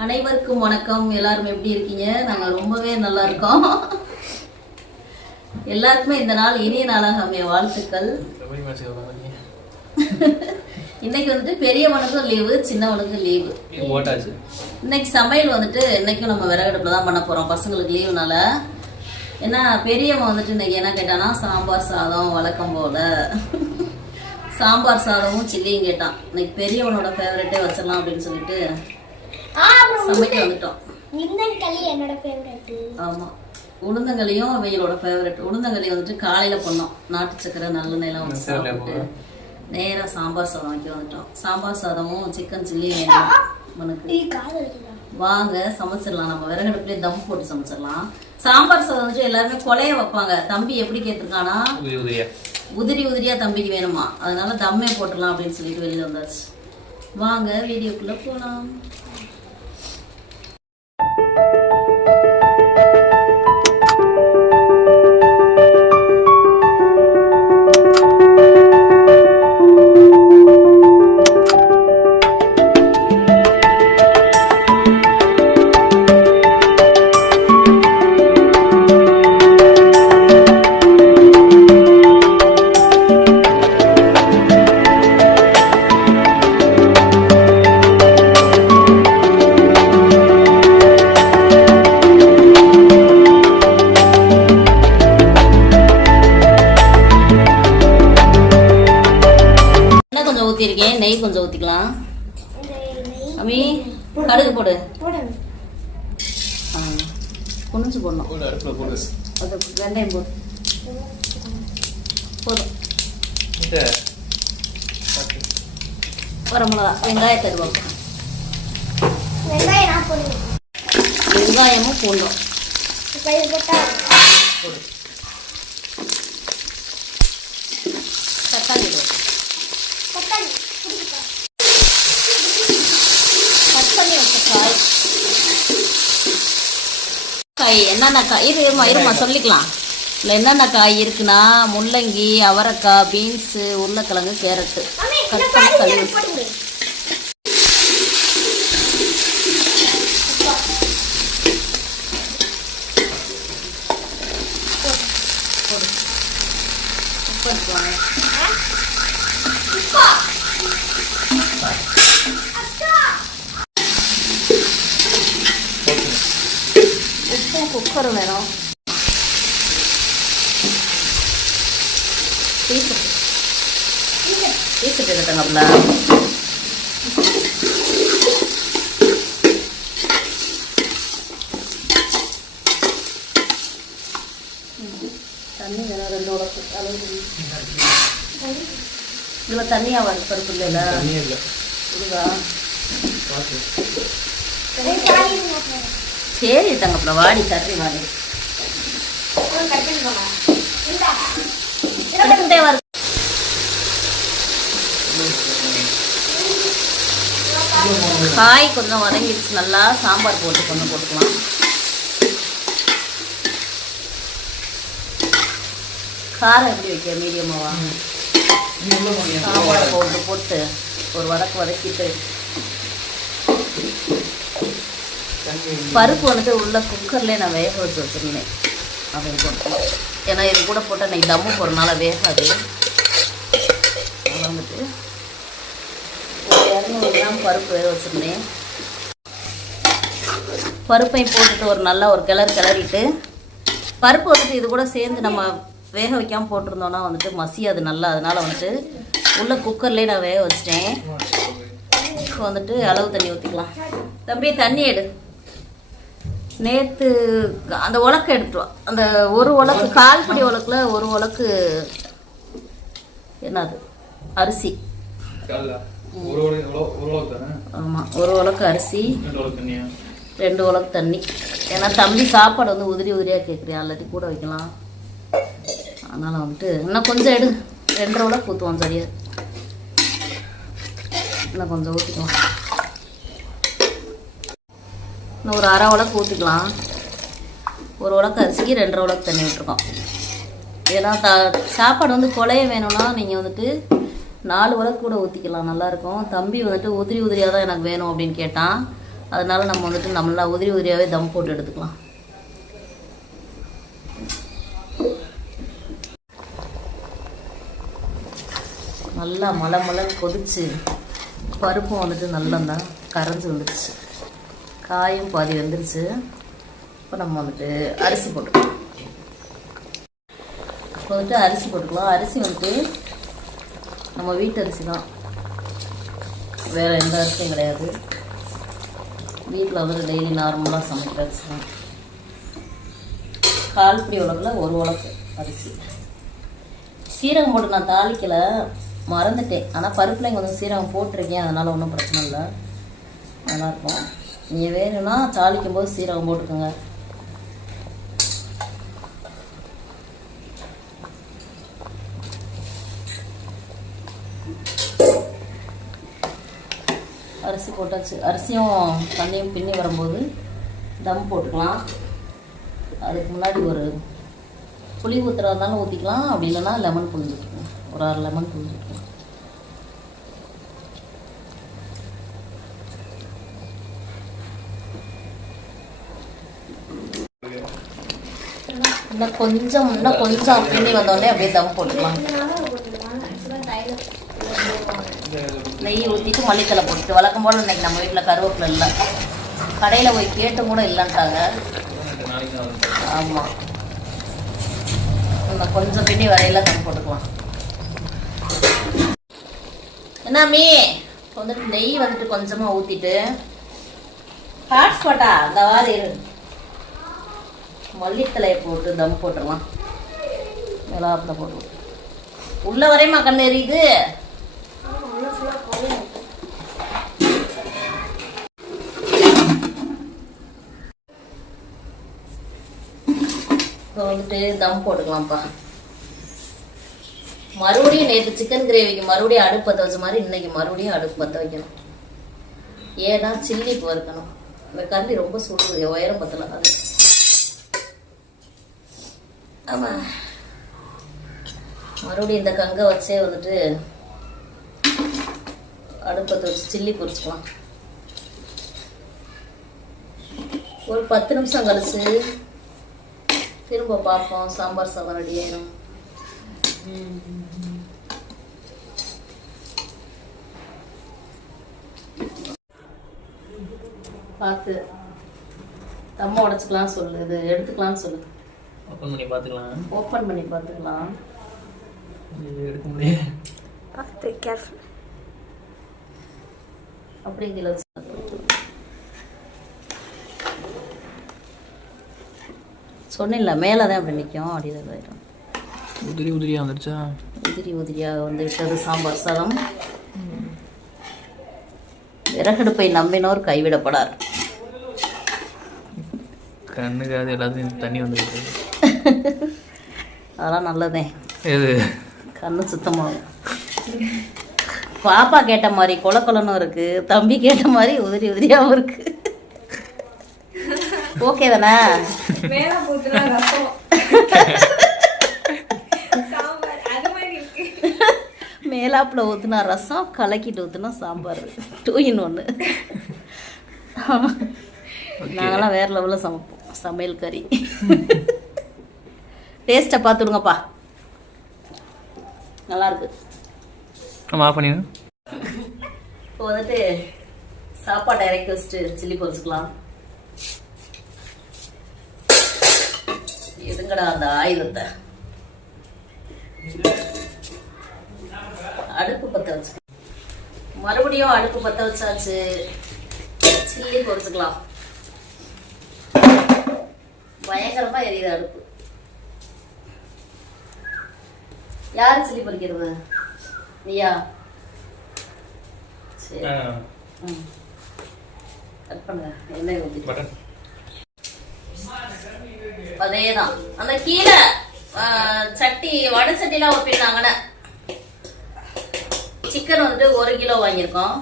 அனைவருக்கும் வணக்கம். எல்லாரும் எப்படி இருக்கீங்க? நாங்க ரொம்பவே நல்லா இருக்கோம். எல்லாருக்குமே இந்த நாள் இனிய நாளாக அமைய வாழ்த்துக்கள். இன்னைக்கு வந்துட்டு பெரியவனுக்கும் லீவு, சின்னவனுக்கும் லீவு. இன்னைக்கு சமையல் வந்துட்டு இன்னைக்கும் நம்ம விறகடுப்புல தான் பண்ண போறோம் பசங்களுக்கு லீவுனால. ஏன்னா பெரியவன் வந்துட்டு இன்னைக்கு என்ன கேட்டானா, சாம்பார் சாதம் வழக்கம் போல. சாம்பார் சாதமும் சில்லியும் கேட்டான். இன்னைக்கு பெரியவனோட ஃபேவரட்டே வச்சிடலாம் அப்படின்னு சொல்லிட்டு சமைக்க வந்துட்டோம். என்னோட ஃபேவரட். ஆமா, உளுந்தங்களியும் அவைகளோட ஃபேவரட். உளுந்தங்களி வந்துட்டு காலையில பண்ணோம். நாட்டு சக்கரை நல்லெண்ணெய்லாம் வச்சு சாப்பிட்டு நேரா சாம்பார் சாதம் வைக்க வந்துட்டோம். சாம்பார் சாதமும் சிக்கன் சில்லியும் வாங்க சமைச்சிடலாம். நம்ம விறகடுப்புலயே தம் போட்டு சமைச்சிடலாம். சாம்பார் சாதம் வந்துட்டு எல்லாருமே கொலைய வைப்பாங்க. தம்பி எப்படி கேட்டிருக்கானா, உதிரி உதிரியா தம்பிக்கு வேணுமா, அதனால தம்மே போட்டுடலாம் அப்படின்னு சொல்லிட்டு வெளியில வந்தாச்சு. வாங்க வீடியோக்குள்ள போலாம். ஊத்திருக்கேன், நெய் கொஞ்சம் ஊத்திக்கலாம். அம்மி கடுகு போடு. குனிஞ்சு போடணும். வெந்தயம் போடு. போதும். வர மிளகா, வெங்காயத்தை போடணும். வெங்காயமும் பூண்டும் தக்காளி காய் என்னென்ன காய் இருமா சொல்லிக்கலாம். இல்லை என்னென்ன காய் இருக்குன்னா, முள்ளங்கி, அவரைக்காய், பீன்ஸு, உருளைக்கிழங்கு, கேரட்டு கட் பண்ணி கழுவி குக்கர் வேணும். பீஸ் எடுத்துங்கப்பல. தண்ணி வேணும் 2 உலக்கு அளவு. இதுல தண்ணியா வருது பருப்பு இல்லைல்ல? இதுவா சரி தங்கப்பல. வாடி தண்ணி வாடி காய் கொஞ்சம் வதங்கிடுச்சு. நல்லா சாம்பார் போட்டு கொஞ்சம் போட்டுக்கலாம். காரம் எப்படி வைக்க? மீடியமாவா? சாம்பார் போட்டு ஒரு வதக்கு வதக்கிட்டு பருப்பு வந்துட்டு உள்ள குக்கர்லேயே நான் வேக வச்சு வச்சுருந்தேன். அப்படின்னு போட்டேன். ஏன்னா இது கூட போட்டால் இன்னைக்கு தம்மு போடுறதுனால வேகாது. வந்துட்டு ஒரு 200 கிராம் பருப்பு வேக வச்சுருந்தேன். பருப்பையும் போட்டுட்டு ஒரு நல்லா ஒரு கிளறிட்டு, பருப்பு வந்துட்டு இது கூட சேர்ந்து நம்ம வேக வைக்காமல் போட்டிருந்தோன்னா வந்துட்டு மசியாது நல்லா. அதனால் வந்துட்டு உள்ள குக்கர்லேயே நான் வேக வச்சிட்டேன். இப்போ வந்துட்டு அளவு தண்ணி ஊற்றிக்கலாம். தம்பி தண்ணி எடு. நேற்று அந்த உலக்கு எடுத்துருவா. அந்த ஒரு உலக்கு, கால்படி உலக்கில் ஒரு உலக்கு என்னது அரிசி. ஆமாம், ஒரு உலக்கு அரிசி, 2 உலக்கு தண்ணி. ஏன்னா தம்பி சாப்பாடு வந்து உதிரி உதிரியாக கேட்குறேன், ஆல்ரெடி கூட வைக்கலாம். அதனால் வந்துட்டு இன்னும் கொஞ்சம் எடு. 2.5 உலக்கு ஊற்றுவோம். சரியா? இன்னும் கொஞ்சம் ஊற்றிக்கலாம். இன்னும் ஒரு 1/2 உலக்கு ஊற்றிக்கலாம். 1 உலக்கு அரிசிக்கு 2.5 உலக்கு தண்ணி விட்டுருக்கோம். ஏன்னா சாப்பாடு வந்து குழைய வேணும்னா நீங்கள் வந்துட்டு 4 உலக்கு கூட ஊற்றிக்கலாம், நல்லாயிருக்கும். தம்பி வந்துட்டு உதிரி உதிரியாக தான் எனக்கு வேணும் அப்படின்னு கேட்டான். அதனால நம்ம வந்துட்டு நல்லா உதிரி உதிரியாகவே தம் போட்டு எடுத்துக்கலாம். நல்லா மலை கொதிச்சு பருப்பும் வந்துட்டு நல்லா தான் கரைஞ்சி வந்துடுச்சு, காயும் பாதி வந்துருச்சு. இப்போ நம்ம வந்துட்டு அரிசி போட்டுக்கலாம். இப்போ வந்துட்டு அரிசி போட்டுக்கலாம். அரிசி வந்துட்டு நம்ம வீட்டு அரிசி தான், வேறு எந்த அரிசியும் கிடையாது. வீட்டில் வந்துட்டு டெய்லி நார்மலாக சமைக்கிற அரிசி தான். 1/4 பிடி உலகில் 1 உலக்கு அரிசி. சீரகம் போட்டு நான் தாளிக்கலை, மறந்துட்டேன். ஆனால் பருப்பில் இங்கே வந்து சீரகம் போட்டிருக்கேன், அதனால் ஒன்றும் பிரச்சனை இல்லை, நல்லாயிருக்கும். நீங்கள் வேணும்னா தாளிக்கும் போது சீரகம் போட்டுக்கோங்க. அரிசி போட்டாச்சு. அரிசியும் தண்ணியும் பின்னி வரும்போது தம் போட்டுக்கலாம். அதுக்கு முன்னாடி ஒரு புளி ஊற்றுறதா இருந்தாலும் ஊற்றிக்கலாம், அப்படி இல்லைன்னா லெமன் புழிஞ்சுக்கலாம். ஒரு 1/2 லெமன் புழிஞ்சுக்கலாம். இன்னும் கொஞ்சம் பின்னி வந்தோடனே அப்படியே தம் போட்டுக்கலாம். நெய் ஊற்றிட்டு மல்லித்தலை போட்டுட்டு, வழக்கம் போல் இன்னைக்கு நம்ம வீட்டில் கருவேப்பிலை இல்லை, கடையில் போய் கேட்டும் கூட இல்லைன்ட்டாங்க. ஆமாம், இன்னும் கொஞ்சம் பின்னி வரையில தம் போட்டுக்கலாம். என்னமீ வந்துட்டு நெய் வந்துட்டு கொஞ்சமாக ஊற்றிட்டு ஹாட்ஸ்பாட்டா அந்த வாரம் இரு, மல்லித்தலையை போட்டு தம் போட்டுடலாம். மிளகாப்பில் போட்டு உள்ள வரையுமா கண்ணு எரியுது. இப்போ வந்துட்டு தம் போட்டுக்கலாம்ப்பா. மறுபடியும் நேற்று சிக்கன் கிரேவிக்கு மறுபடியும் அடுப்பு பற்ற வச்ச மாதிரி இன்னைக்கு மறுபடியும் அடுப்பு பற்ற வைக்கணும். ஏன்னா சில்லிக்கு வறுக்கணும். இந்த கரண்டி ரொம்ப சுடுது, உயரம் பத்தல அது. ஆமாம், மறுபடியும் இந்த கங்கை வச்சே வந்துட்டு அடுப்பத்தை வச்சு சில்லி பொரிச்சுக்கலாம். ஒரு 10 நிமிஷம் கழிச்சு திரும்ப பார்ப்போம். சாம்பார் சாதம் ரெடி ஆயிடும். பார்த்து தம்ம உடைச்சுக்கலாம் சொல்லு, இது எடுத்துக்கலாம்னு சொல்லு. ஓப்பன் பண்ணி பார்த்துக்கலாம். எடுக்க முடியாது, பார்த்து கேர்ஃபுல். அப்படிங்கிற சொன்னில்ல, மேலே தான் அப்படி நிற்கும். அப்படிதான் உதிரியாக வந்துடுச்சா? உதிரியாக வந்து விட்டது சாம்பார் சாதம். விறகடுப்பை நம்பினோர் கைவிடப்படார். கண்ணுக்காது எல்லாத்தையும் தண்ணி வந்துருக்கு. அதெல்லாம் நல்லதே. எது கண்ணு சுத்தமாகும். பாப்பா கேட்ட மாதிரி கொலன்னு இருக்கு, தம்பி கேட்ட மாதிரி உதிரியாகவும் இருக்கு. ஓகே தானே? மேலாப்பில் ஊற்றுனா ரசம், கலக்கிட்டு ஊற்றுனா சாம்பார், 2 in 1. நாங்களாம் வேறு லெவலில் சமைப்போம் சமையல் கறி. டேஸ்ட்டை பார்த்துடுங்கப்பா, நல்லாயிருக்கு. ஆஃப் பண்ணிடு. இப்போ வந்துட்டு சாப்பாட்டை இறக்கி வச்சுட்டு சில்லி பொரிச்சுக்கலாம். எதுங்கடா அந்த ஆயுதத்தை. அடுப்பு பற்ற வச்சு மறுபடியும் அடுப்பு பற்ற வச்சாச்சு. சில்லி பொரிச்சுக்கலாம். பயங்கரமா எரியுது அடுப்பு. யாரு சில்லி பொரிக்கிறது? நீயா? சரி, கட் பண்ணுங்க. எண்ணெய் ஊற்றி அதேதான். அந்த கீழே சட்டி வடை சட்டிலாம் வைப்பிருந்தாங்கன்னு. சிக்கன் வந்துட்டு 1 கிலோ வாங்கியிருக்கோம்.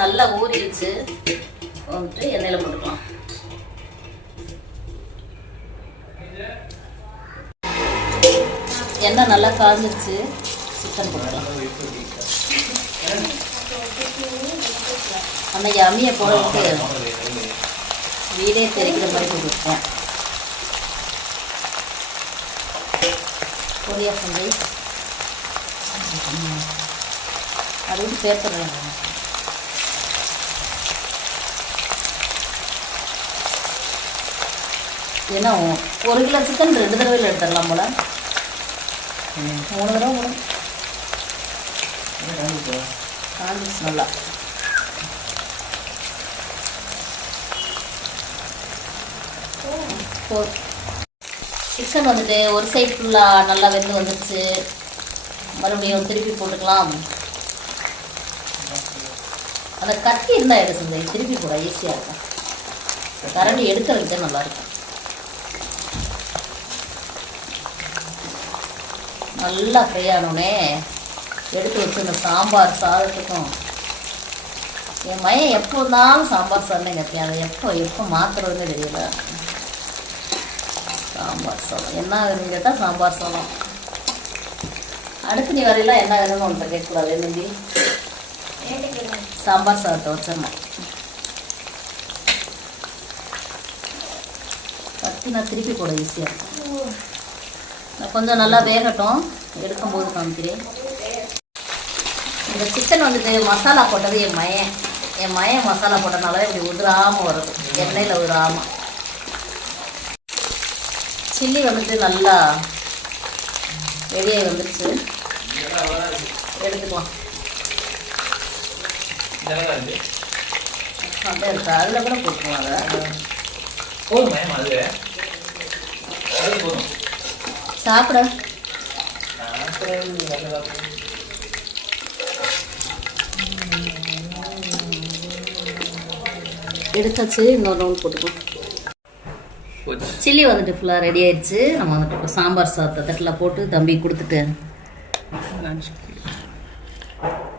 நல்லா ஊறிடுச்சு. வந்துட்டு எண்ணெயில் போட்டுக்கலாம். எண்ணெய் நல்லா காஞ்சிருச்சு. சிக்கன் போட்டுக்கலாம். அன்னைக்கு அம்மியை போடுறதுக்கு வீடே தெரிக்கிற மாதிரி கொடுப்பேன். பொடியா செஞ்சு அது வந்து சேர்த்துறேன். ஏன்னா 1 கிலோ சிக்கன் 2 தடவையில் எடுத்துடலாம் போல. 3 தடவை போடும் காஞ்சிச்சு நல்லா. சிக்கன் வந்துட்டு ஒரு சைடு ஃபுல்லாக நல்லா வெந்து வந்துடுச்சு. மறுபடியும் திருப்பி போட்டுக்கலாம். அந்த கத்தி இருந்தால் எடுக்குங்க, திருப்பி போட ஈஸியாக இருக்கும். கரண்டி எடுக்கிறதுக்கு தான் நல்லாயிருக்கும். நல்லா ஃப்ரை ஆனோடனே எடுத்து வச்சு இந்த சாம்பார் சாதத்துக்கும் என் மையன் எப்போ இருந்தாலும் சாம்பார் சாதம் கேட்பேன். அதை எப்போ மாற்றுறதுன்னு தெரியல. சாம்பார் சாதம் என்ன வேணும்னு கேட்டால் சாம்பார் சாதம். அடுத்து நீ வரையெல்லாம் என்ன வேணும்னு ஒன்றை கேட்கக்கூடாது. நம்பி சாம்பார் சாதத்தை வச்சிடணும். கத்தி நான் திருப்பி போட ஈஸியாக இருக்கும். கொஞ்சம் நல்லா வேகட்டும், எடுக்கும்போது காமிக்கிறேன். இந்த சிக்கன் வந்துட்டு மசாலா போட்டது என் மயன் மசாலா போட்டனால இப்படி உதிராமல் வருது, எண்ணெயில் உதிராமல். சில்லி வந்துட்டு நல்லா வெளியே வந்துடுச்சு, எடுத்துக்கலாம். அப்படியே இருக்கா, அதில் கூட போட்டுக்கலாம். அதை சாப்பிட எடுத்தாச்சு. இன்னொரு ரவுண்ட் போட்டுக்கோம். சில்லி வந்துட்டு ஃபுல்லாக ரெடி ஆயிடுச்சு. நம்ம வந்துட்டு இப்போ சாம்பார் சாதத்தை தட்டில் போட்டு தம்பி கொடுத்துட்டு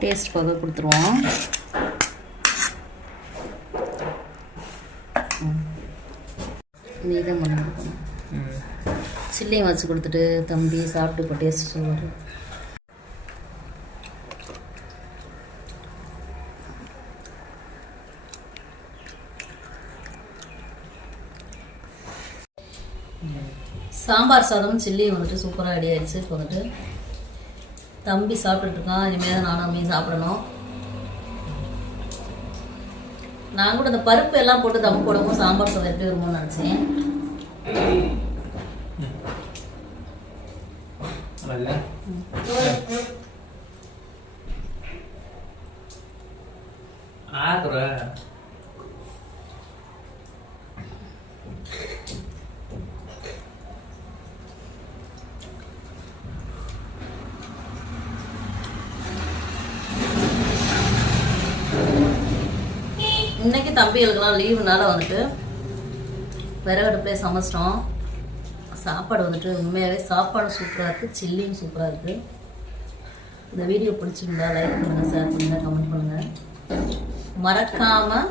டேஸ்ட் பார்க்க கொடுத்துருவோம். நீதான் பண்ண கொடுக்கணும். சில்லியும் வச்சு கொடுத்துட்டு தம்பி சாப்பிட்டு இப்போ டேஸ்ட் சொல்லுவார். சாம்பார் சாதமும் சில்லியும் வந்துட்டு சூப்பராக ரெடி ஆயிடுச்சு. இப்போ வந்துட்டு தம்பி சாப்பிட்டுருக்கான். இனிமேல் தான் நானும் அம்மையும் சாப்பிடணும். நான் கூட இந்த பருப்பு எல்லாம் போட்டு தம்பு போடவும் சாம்பார் சாதம் எப்படி வருமோன்னு நினச்சேன். இன்னைக்கு தம்பிகளுக்கெல்லாம் லீவுனால வந்துட்டு விறகடுப்புலேயே சமைச்சிட்டோம். சாப்பாடு வந்துட்டு உண்மையாகவே சாப்பாடு சூப்பராக இருக்குது, சில்லியும் சூப்பராக இருக்குது. இந்த வீடியோ பிடிச்சிருந்தா லைக் பண்ணுங்கள், ஷேர் பண்ணுங்கள், கமெண்ட் பண்ணுங்கள். மறக்காமல்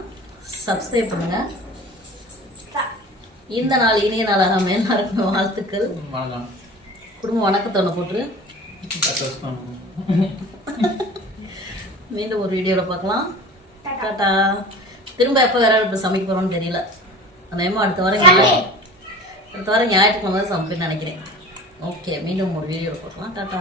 சப்ஸ்கிரைப் பண்ணுங்கள். இந்த நாள் இனிய நாளாக எல்லாருக்கும் வாழ்த்துக்கள். குடும்ப வணக்கத்தை ஒன்று போட்டு மீண்டும் ஒரு வீடியோவில் பார்க்கலாம். டாட்டா. திரும்ப எப்போ வேற இப்போ சமைக்க போகிறோம்னு தெரியல. அதேமாதிரி அடுத்த வாரம் ஞாயிற்றுக்கிழமை தான் சமைப்பேன்னு நினைக்கிறேன். ஓகே, மீண்டும் ஒரு வீடியோவில் பார்க்கலாம். டாட்டா.